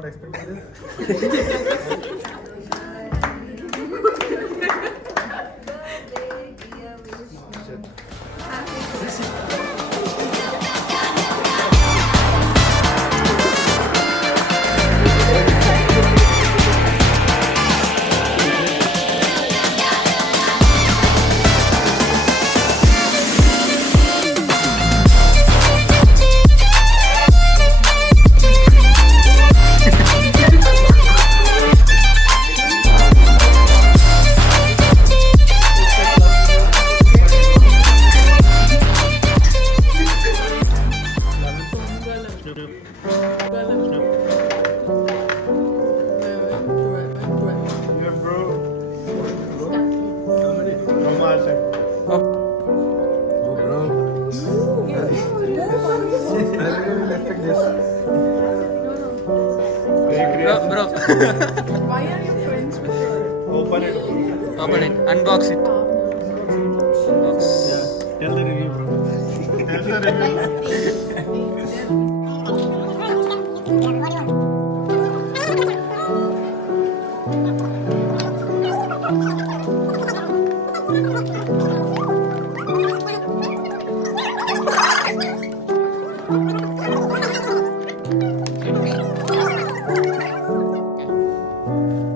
not expecting this. Bro. Why are you friends with her? Open it. Open it. Unbox it. Box. Tell the review, bro. Tell the review.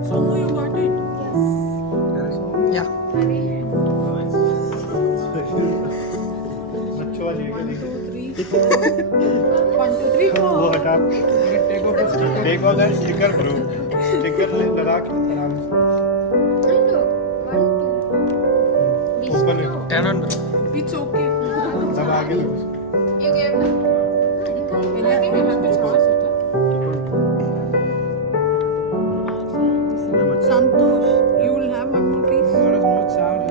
So you got it? Yeah. बच्चों वाली है क्या? देखिए। 1, 2, 3, 4. वो हटा। Take off that sticker, bro. Sticker लगा के आराम से। Open it. Turn on, bro. It's okay. अब आगे लो। You gave them. Anything you have to charge it. Santosh, you will have one more piece. There is no charge.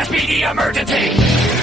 SPD emergency!